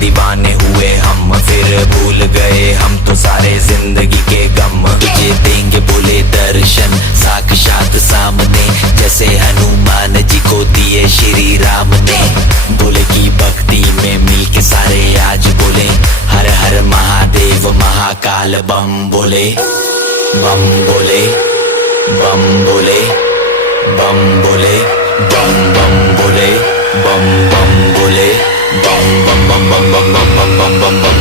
दीवाने हुए हम, फिर भूल गए हम तो सारे जिंदगी के गम। तुझे देंगे बोले दर्शन साक्षात सामने, जैसे हनुमान जी को दिए श्री राम ने। बोले की भक्ति में मिलके सारे आज बोले, हर हर महादेव महाकाल बम बोले। बम बोले, बम बोले, बम बोले, बम बम बोले, बम बम बोले, बम बम बम बम बम बम बम बम बम।